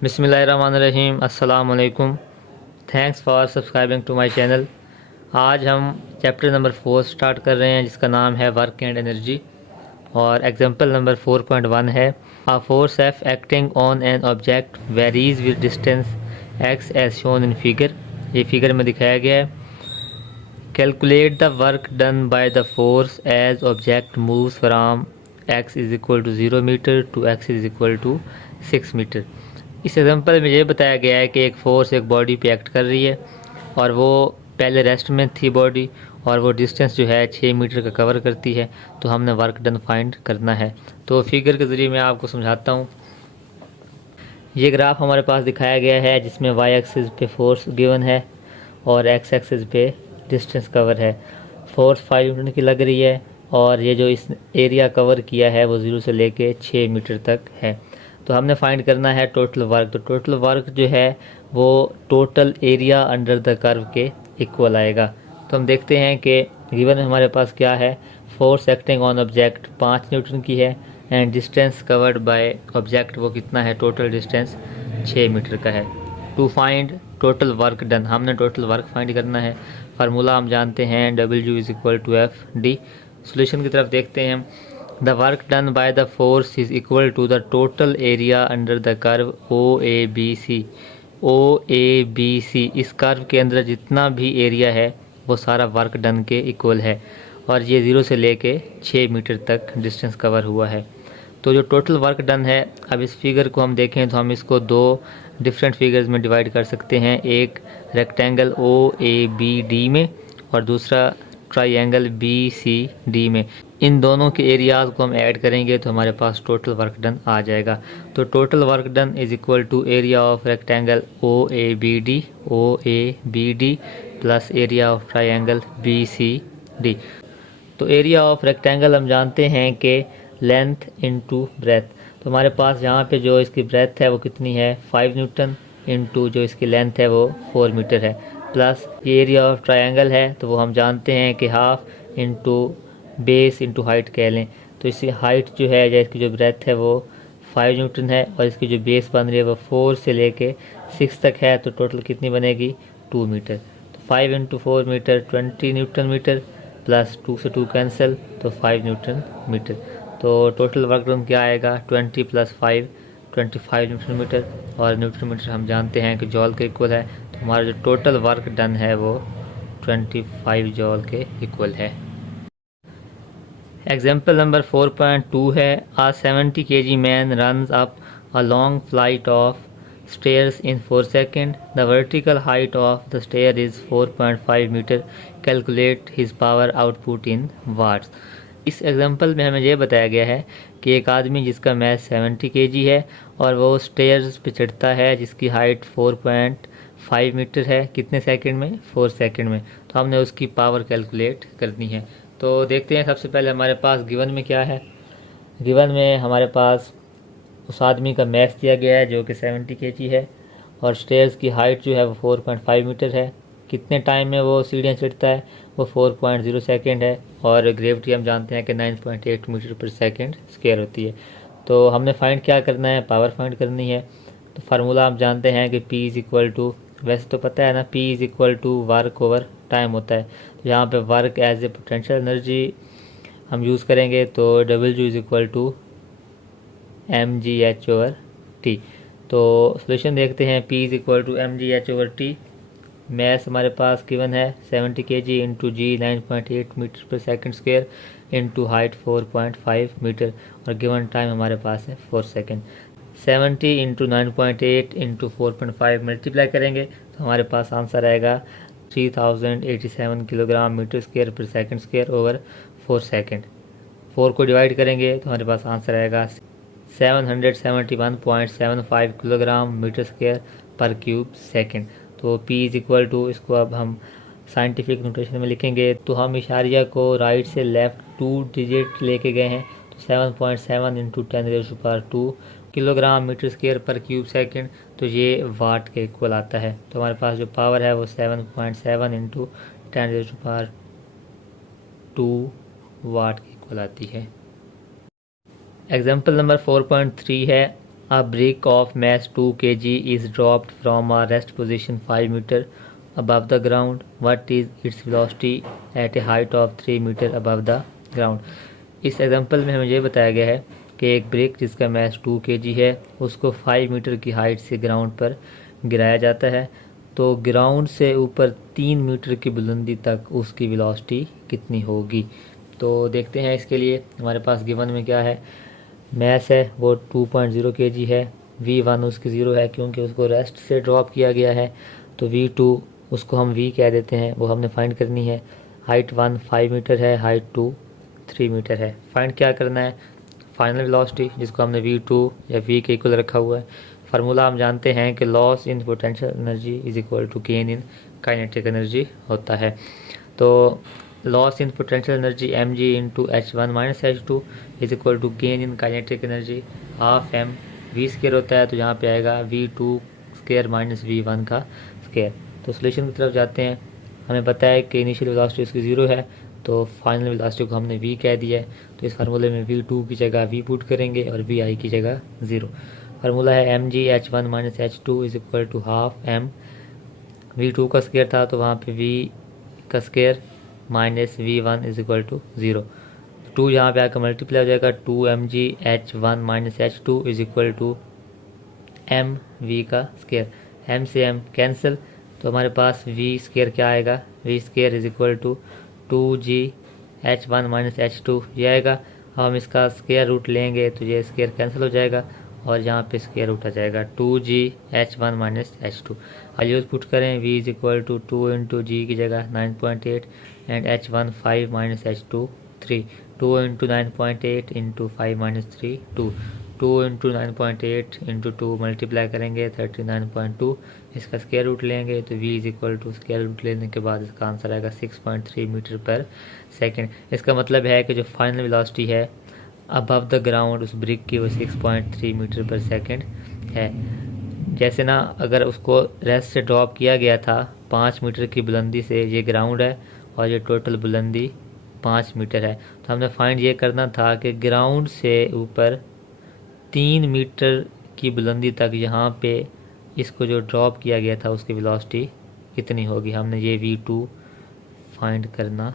बिस्मिल्लाहिर्रहमानिर्रहीम। अस्सलाम वालेकुम। Thanks for subscribing to my channel. आज हम चैप्टर नंबर 4 स्टार्ट कर रहे हैं जिसका नाम है वर्क एंड एनर्जी और एग्जांपल नंबर 4.1 है a force F acting on an object varies with distance x as shown in figure. ये फिगर में दिखाया गया है। Calculate the work done by the force as object moves from x is equal to 0 metre to x is equal to 6 metre. इस example में ये बताया गया है कि एक फोर्स एक बॉडी पे एक्ट कर रही है और वो पहले रेस्ट में थी बॉडी और वो डिस्टेंस जो है 6 मीटर का कवर करती है। तो हमने वर्क डन फाइंड करना है। तो फिगर के ज़रिए मैं आपको समझाता हूँ। ये ग्राफ हमारे पास दिखाया गया है जिसमें वाई एक्सिस पे फोर्स गिवन है और एक्स एक्सिस पे डिस्टेंस कवर है। फोर्स 5 न्यूटन की लग रही है और ये जो इस एरिया कवर किया है वो 0 से लेके 6 मीटर तक है। तो हमने फाइंड करना है टोटल वर्क। तो टोटल वर्क जो है वो total area under the curve के इक्वल आएगा। तो हम देखते हैं कि गिवन हमारे पास क्या है। Force acting on object 5 newton की है and distance covered by object वो कितना है, टोटल डिस्टेंस 6 मीटर का है। To find total work done, हमने टोटल वर्क फाइंड करना है। फार्मूला हम जानते हैं W is equal to F D. Solution की तरफ देखते हैं। The work done by the force is equal to the total area under the curve OABC। OABC इस कर्व के अंदर जितना भी एरिया है वो सारा वर्क डन के इक्वल है और ये 0 से लेके 6 मीटर तक डिस्टेंस कवर हुआ है। तो जो टोटल वर्क डन है, अब इस फिगर को हम देखें तो हम इसको दो डिफरेंट फिगर्स में डिवाइड कर सकते हैं। एक रेक्टेंगल OABD में और दूसरा ट्राइंगल BCD में। इन दोनों के एरियाज़ को हम ऐड करेंगे तो हमारे पास टोटल वर्क डन आ जाएगा। तो total work done is equal to area of rectangle OABD plus area of triangle BCD। तो एरिया ऑफ रेक्टेंगल हम जानते हैं कि लेंथ इनटू ब्रेथ। तो हमारे पास यहाँ पे जो इसकी ब्रेथ है वो कितनी है, 5 न्यूटन इनटू जो इसकी लेंथ है वो 4 मीटर है। प्लस ये एरिया ऑफ ट्रायंगल है तो वो हम जानते हैं कि half into base into height कह लें। तो इसकी हाइट जो है या इसकी जो ब्रेथ है वो 5 न्यूटन है और इसकी जो बेस बन रही है वो 4 से लेके 6 तक है। तो टोटल कितनी बनेगी, 2 मीटर। तो 5 into 4 metre 20 newton metre plus 2 से 2 कैंसिल तो 5 न्यूटन मीटर। तो टोटल वर्क डन क्या आएगा, 20 प्लस 5 25 न्यूटन मीटर और न्यूटन मीटर हम जानते हैं कि जॉल के इक्वल है। तो हमारा जो टोटल वर्क डन है वो 25 जॉल के इक्वल है। एग्जाम्पल नंबर 4.2 है आ 70 kg man runs up a long flight of stairs in 4 seconds. The vertical height of the stair is 4.5 meter. Calculate his power output in watts. इस example में हमें यह बताया गया है कि एक आदमी जिसका मैस 70 kg है और वो स्टेयर्स पे चढ़ता है जिसकी हाइट 4.5 मीटर है। कितने सेकंड में, 4 सेकंड में। तो हमने उसकी पावर कैलकुलेट करनी है। तो देखते हैं सबसे पहले हमारे पास गिवन में क्या है। गिवन में हमारे पास उस आदमी का मैस दिया गया है जो कि 70 kg है और स्टेयर्स की हाइट जो है वो 4.5 मीटर है। कितने टाइम में वो सीढ़ियाँ चढ़ता है, वो 4.0 सेकेंड है और ग्रेविटी हम जानते हैं कि 9.8 मीटर पर सेकेंड स्क्वायर होती है। तो हमने फाइंड क्या करना है, पावर फाइंड करनी है। तो फार्मूला आप जानते हैं कि P इज़ इक्वल टू, वैसे तो पता है ना, P is equal to work over time होता है। तो यहाँ पे work as a potential energy हम यूज़ करेंगे तो W is equal to mgh/t। तो सोल्यूशन देखते हैं। P is equal to mgh/t। Mass हमारे पास गिवन है 70 kg इंटू जी 9.8 मीटर पर second square into height 4.5 metre और गिवन टाइम हमारे पास है 4 सेकंड। 70 इंटू 9.8 इंटू 4.5 मल्टीप्लाई करेंगे तो हमारे पास आंसर आएगा 3087 किलोग्राम मीटर स्क्वायर पर सेकंड स्क्वायर ओवर 4 सेकंड। 4 को डिवाइड करेंगे तो हमारे पास आंसर आएगा 771.75 किलोग्राम मीटर स्क्वायर पर क्यूब सेकंड। तो P इज़ इक्वल टू, इसको अब हम साइंटिफिक नोटेशन में लिखेंगे तो हम इशारिया को राइट से लेफ़्ट 2 डिजिट लेके गए हैं। तो 7.7 इंटू 10⁻² किलोग्राम मीटर स्क्वायर पर क्यूब सेकंड। तो ये वाट के इक्वल आता है। तो हमारे पास जो पावर है वो 7.7 इंटू 10⁻² वाट के इक्वल आती है। एग्जाम्पल नंबर 4.3 है A brick of mass 2 kg is dropped from a rest position 5 meter above the ground. What is its velocity at a height of 3 meter above the ground? इस example में हमें ये बताया गया है कि एक ब्रिक जिसका मैस 2 kg है उसको 5 मीटर की हाइट से ग्राउंड पर गिराया जाता है, तो ग्राउंड से ऊपर 3 मीटर की बुलंदी तक उसकी वेलोसिटी कितनी होगी। तो देखते हैं इसके लिए हमारे पास गिवन में क्या है। मैस है वो 2.0 kg है, V1 उसकी 0 है क्योंकि उसको रेस्ट से ड्रॉप किया गया है, तो V2 उसको हम V कह देते हैं, वो हमने फाइंड करनी है। हाइट 1 5 मीटर है, हाइट 2 3 मीटर है। फाइंड क्या करना है, फाइनल वेलोसिटी जिसको हमने V2 या V के इक्वल रखा हुआ है। फार्मूला हम जानते हैं कि loss in potential energy is equal to gain in kinetic energy होता है। तो loss in potential energy mg into h1 minus h2 is equal to gain in kinetic energy half m v square होता है, तो यहाँ पे आएगा V2 square minus V1 का स्केयर। तो सोल्यूशन की तरफ जाते हैं। हमें पता है कि इनिशियल वेलोसिटी उसकी 0 है, तो फाइनल वेलोसिटी को हमने V कह दिया है, तो इस फार्मूले में V2 की जगह V पुट करेंगे और Vi की जगह 0। फार्मूला है mg h1 minus h2 is equal to half m, V2 का स्केयर था तो वहाँ पे V का square minus V1 is equal to 0। 2 यहाँ पे आकर मल्टीप्लाई हो जाएगा, 2mg h1 minus h2 is equal to m V का स्केयर। m से m कैंसिल, तो हमारे पास V स्केयर क्या आएगा, V square is equal to 2g h1 minus h2 ये आएगा। हम इसका स्केयर रूट लेंगे तो ये स्केयर कैंसिल हो जाएगा और यहाँ पे स्केयर रूट आ जाएगा 2g h1 minus h2। Values put करें, v is equal to 2 into g की जगह 9.8 and h1 5 minus h2 3, 2 into 9.8 into 5 minus 3 2, 2 into 9.8 into 2 multiply करेंगे 39.2, इसका स्केयर रूट लेंगे तो v is equal to square root लेने के बाद इसका आंसर आएगा 6.3 मीटर पर सेकेंड। इसका मतलब है कि जो फाइनल वेलोसिटी है अबव द ग्राउंड उस ब्रिक की वो 6.3 मीटर पर सेकेंड है। जैसे ना अगर उसको रेस्ट से ड्रॉप किया गया था 5 मीटर की बुलंदी से, ये ग्राउंड है और ये टोटल बुलंदी 5 मीटर है, तो हमने फाइंड ये करना था कि ग्राउंड से ऊपर 3 मीटर की बुलंदी तक यहाँ पे इसको जो ड्रॉप किया गया था उसकी वेलोसिटी कितनी होगी। हमने ये V2 फाइंड करना